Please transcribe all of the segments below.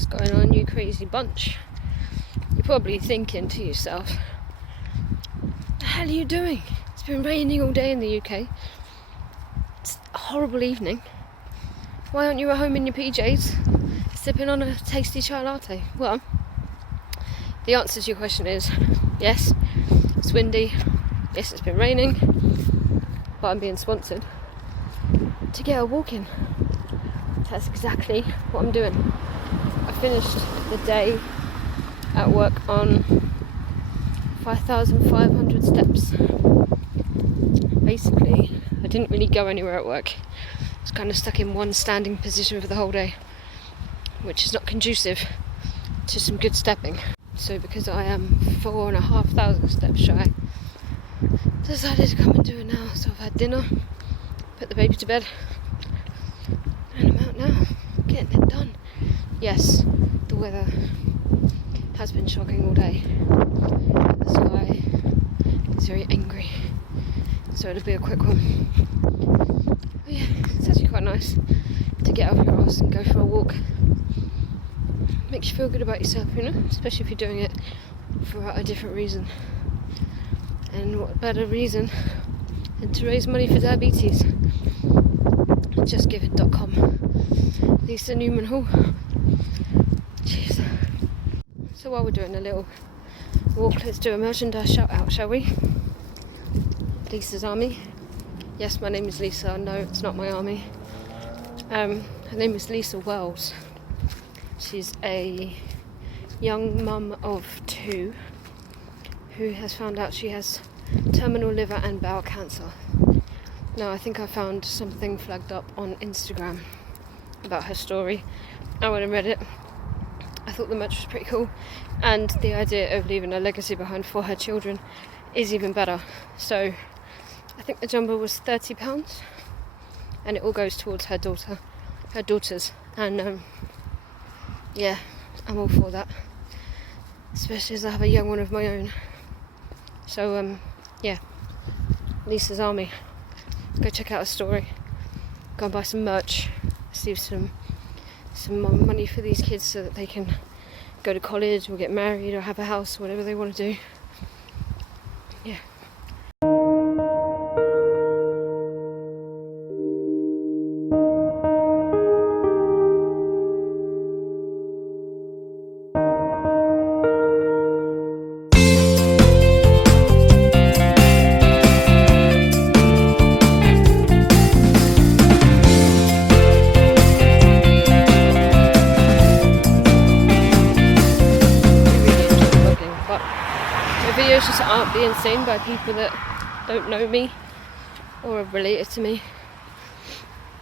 fuck's going on, you crazy bunch? You're probably thinking to yourself, what the hell are you doing? It's been raining all day in the UK. It's a horrible evening. Why aren't you at home in your PJs, sipping on a tasty chai latte? Well, the answer to your question is yes, it's windy, yes, it's been raining, but I'm being sponsored to get a walk in. That's exactly what I'm doing. I finished the day at work on 5,500 steps. Basically, I didn't really go anywhere at work. I was kind of stuck in one standing position for the whole day, which is not conducive to some good stepping. So because I am 4,500 steps shy, decided to come and do it now. So I've had dinner, put the baby to bed, and I'm out now, getting it done. Yes, the weather has been shocking all day. The sky is very angry, so it'll be a quick one. But yeah, it's actually quite nice to get off your ass and go for a walk. Makes you feel good about yourself, you know, especially if you're doing it for a different reason. And what better reason than to raise money for diabetes? JustGiveIt.com. Lisa Newman Hall. Jeez. So while we're doing a little walk, let's do a merchandise shout out, shall we? Lisa's Army. Yes, my name is Lisa. No, it's not my army. Her name is Lisa Wells. She's a young mum of 2 who has found out she has terminal liver and bowel cancer. Now, I think I found something flagged up on Instagram about her story. I went and read it. I thought the merch was pretty cool, and the idea of leaving a legacy behind for her children is even better. So I think the jumbo was £30, and it all goes towards her daughters, and yeah, I'm all for that, especially as I have a young one of my own. So yeah, Lisa's Army. Go check out her story. Go and buy some merch. Save some more money for these kids so that they can go to college or get married or have a house, whatever they want to do. Yeah. Videos just aren't being seen by people that don't know me or are related to me.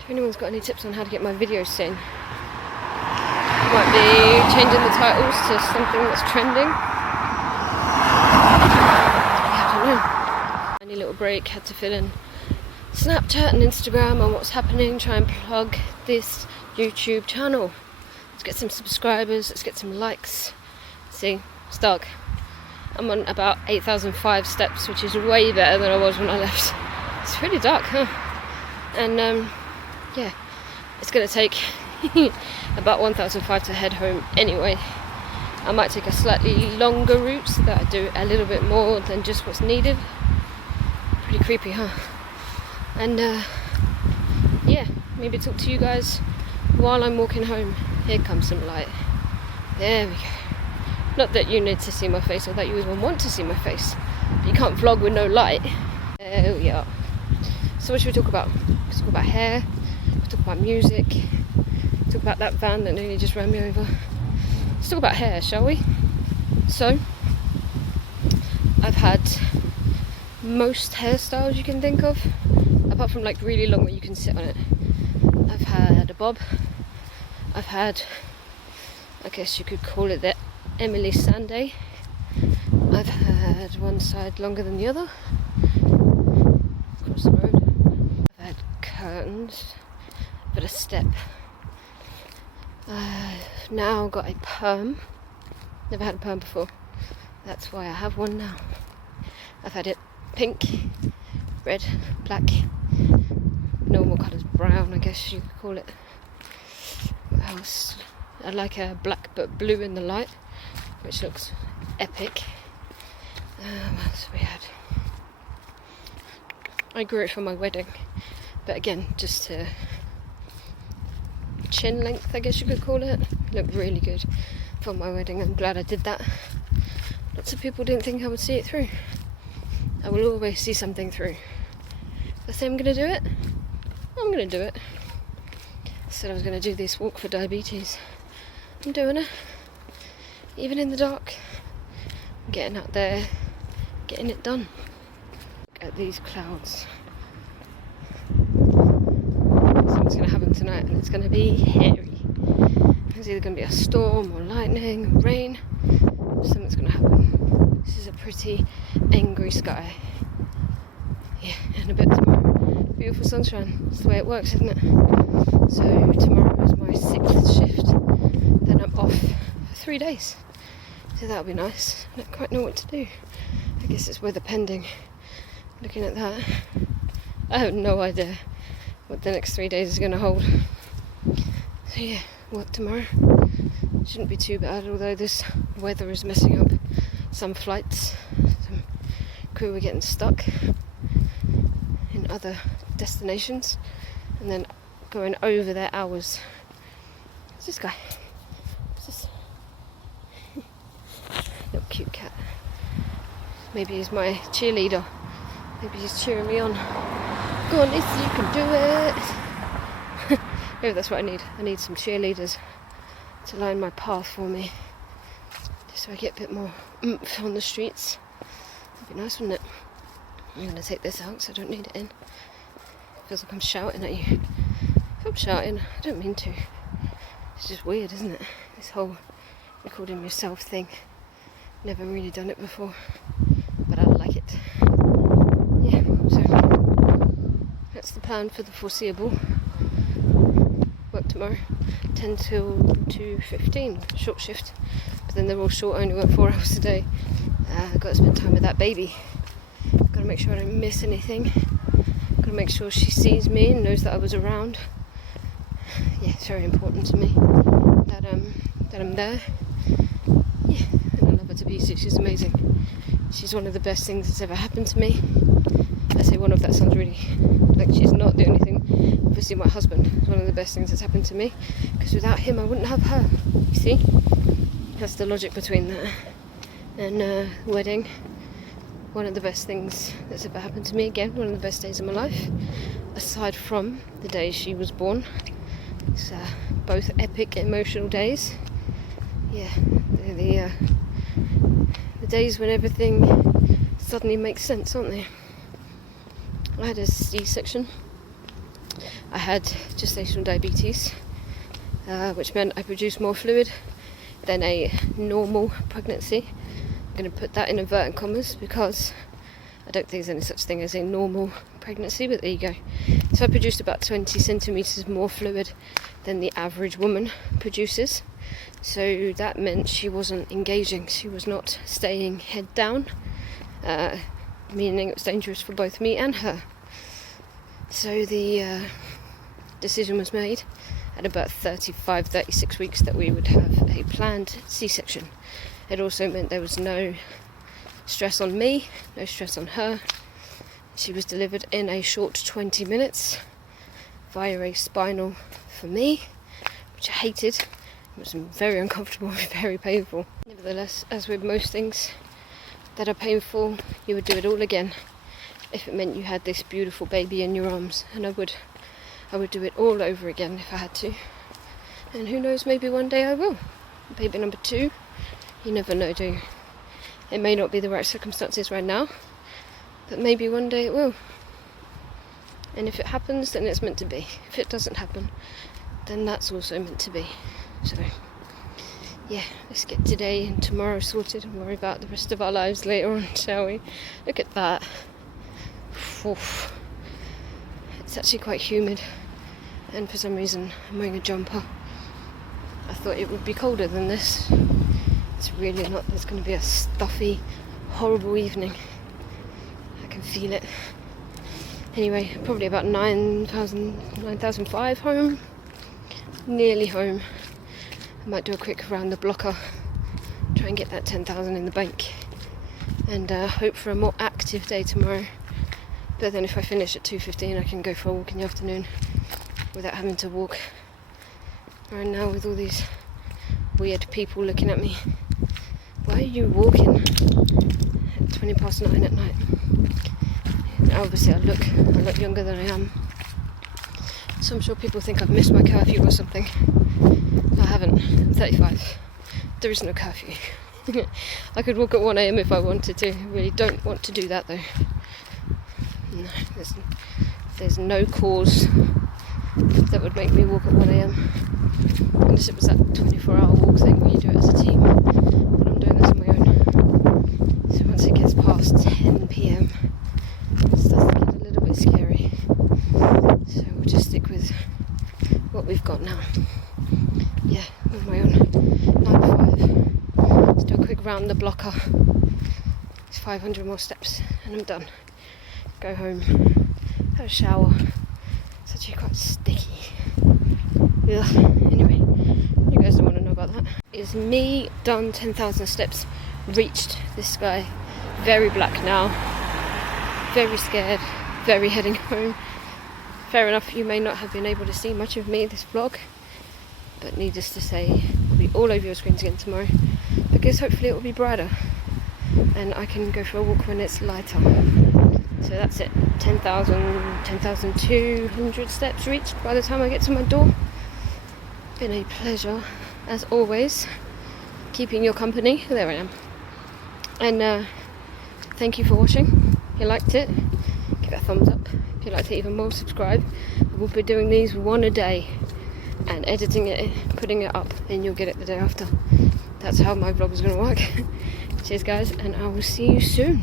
If anyone's got any tips on how to get my videos seen, might be changing the titles to something that's trending. I don't know. Any little break, had to fill in Snapchat and Instagram on what's happening, try and plug this YouTube channel. Let's get some subscribers, let's get some likes. See, it's dark. I'm on about 8,005 steps, which is way better than I was when I left. It's pretty dark, huh? And yeah, it's going to take about 1,005 to head home anyway. I might take a slightly longer route so that I do a little bit more than just what's needed. Pretty creepy, huh? And yeah, maybe talk to you guys while I'm walking home. Here comes some light. There we go. Not that you need to see my face or that you even want to see my face. But you can't vlog with no light. There we are. So what should we talk about? Let's talk about hair. Let's talk about music. Let's talk about that van that nearly just ran me over. Let's talk about hair, shall we? So, I've had most hairstyles you can think of. Apart from like really long where you can sit on it. I've had a bob. I've had, I guess you could call it the Emily Sandé. I've had one side longer than the other. Across the road. I've had curtains. I've had a step. I've now got a perm. Never had a perm before. That's why I have one now. I've had it pink, red, black, normal colours, brown I guess you could call it. What else? I like a black but blue in the light, which looks epic. What else we had? I grew it for my wedding, but again, just to chin length, I guess you could call it. Looked really good for my wedding. I'm glad I did that. Lots of people didn't think I would see it through. I will always see something through. If I say I'm going to do it, I'm going to do it. I said I was going to do this walk for diabetes. I'm doing it. Even in the dark. I'm getting out there, getting it done. Look at these clouds. Something's going to happen tonight and it's going to be hairy. There's either going to be a storm or lightning, rain. Something's going to happen. This is a pretty angry sky. Yeah, and a bit tomorrow. Beautiful sunshine. That's the way it works, isn't it? So tomorrow is my 6th shift. Then I'm off for 3 days. So that'll be nice. I don't quite know what to do. I guess it's weather pending. Looking at that, I have no idea what the next 3 days is going to hold. So yeah, work tomorrow. Shouldn't be too bad, although this weather is messing up some flights. Some crew are getting stuck in other destinations and then going over their hours. What's this guy? What's this? Little cute cat. Maybe he's my cheerleader. Maybe he's cheering me on. Go on, Lisa, you can do it. Maybe that's what I need. I need some cheerleaders to line my path for me, just so I get a bit more oomph on the streets. That'd be nice, wouldn't it? I'm going to take this out so I don't need it in. Feels like I'm shouting at you. If I'm shouting, I don't mean to. It's just weird, isn't it? This whole recording yourself thing. Never really done it before, but I like it. Yeah, so that's the plan for the foreseeable. Work tomorrow, 10 till 2:15, short shift. But then they're all short, I only work 4 hours a day. I've got to spend time with that baby. Got to make sure I don't miss anything. Got to make sure she sees me and knows that I was around. Yeah, it's very important to me that I'm there. Yeah, and I love her to pieces. She's amazing. She's one of the best things that's ever happened to me. I say one of, that sounds really like she's not the only thing. Obviously my husband is one of the best things that's happened to me, because without him I wouldn't have her. You see? That's the logic between that and wedding. One of the best things that's ever happened to me. Again, one of the best days of my life, aside from the day she was born. It's both epic, emotional days. Yeah, the days when everything suddenly makes sense, aren't they? I had a C-section. I had gestational diabetes, which meant I produced more fluid than a normal pregnancy. I'm going to put that in inverted commas because I don't think there's any such thing as a normal pregnancy, but there you go. So I produced about 20 centimetres more fluid than the average woman produces. So that meant she wasn't engaging. She was not staying head down, meaning it was dangerous for both me and her. So the decision was made at about 36 weeks that we would have a planned C-section. It also meant there was no stress on me, no stress on her. She was delivered in a short 20 minutes via a spinal for me, which I hated. It was very uncomfortable and very painful. Nevertheless, as with most things that are painful, you would do it all again if it meant you had this beautiful baby in your arms. And I would do it all over again if I had to. And who knows, maybe one day I will. Baby number 2, you never know, do you? It may not be the right circumstances right now, but maybe one day it will. And if it happens, then it's meant to be. If it doesn't happen, then that's also meant to be. So, yeah, let's get today and tomorrow sorted and worry about the rest of our lives later on, shall we? Look at that. Oof. It's actually quite humid, and for some reason I'm wearing a jumper. I thought it would be colder than this. It's really not. There's going to be a stuffy, horrible evening. I can feel it. Anyway, probably about 9,005 home. Nearly home. I might do a quick round the blocker, try and get that 10,000 in the bank, and hope for a more active day tomorrow. But then if I finish at 2:15, I can go for a walk in the afternoon without having to walk around now with all these weird people looking at me. Why are you walking at 9:20 at night? Obviously I look younger than I am, so I'm sure people think I've missed my curfew or something. I haven't. I'm 35. There is no curfew. I could walk at 1 a.m. if I wanted to. I really don't want to do that though. No, there's no cause that would make me walk at 1 a.m. unless it was that 24-hour walk thing where you do it as a team. But I'm doing this on my own. So once it gets past 10 p.m, it starts to get a little bit scary. So we'll just stick with what we've got now. Yeah, on my own. 9 to 5. Let's do a quick round the blocker. It's 500 more steps and I'm done. Go home, have a shower. It's actually quite sticky. Ugh. Anyway, you guys don't want to know about that. It's me done 10,000 steps, reached the sky. Very black now, very scared, very heading home. Fair enough, you may not have been able to see much of me this vlog, but needless to say, I'll be all over your screens again tomorrow, because hopefully it will be brighter and I can go for a walk when it's lighter. So that's it, 10,200 steps reached by the time I get to my door. Been a pleasure, as always, keeping your company. There I am. And thank you for watching. If you liked it, give it a thumbs up. If you liked it even more, subscribe. I will be doing these one a day and editing it, putting it up, and you'll get it the day after. That's how my vlog is going to work. Cheers guys, and I will see you soon.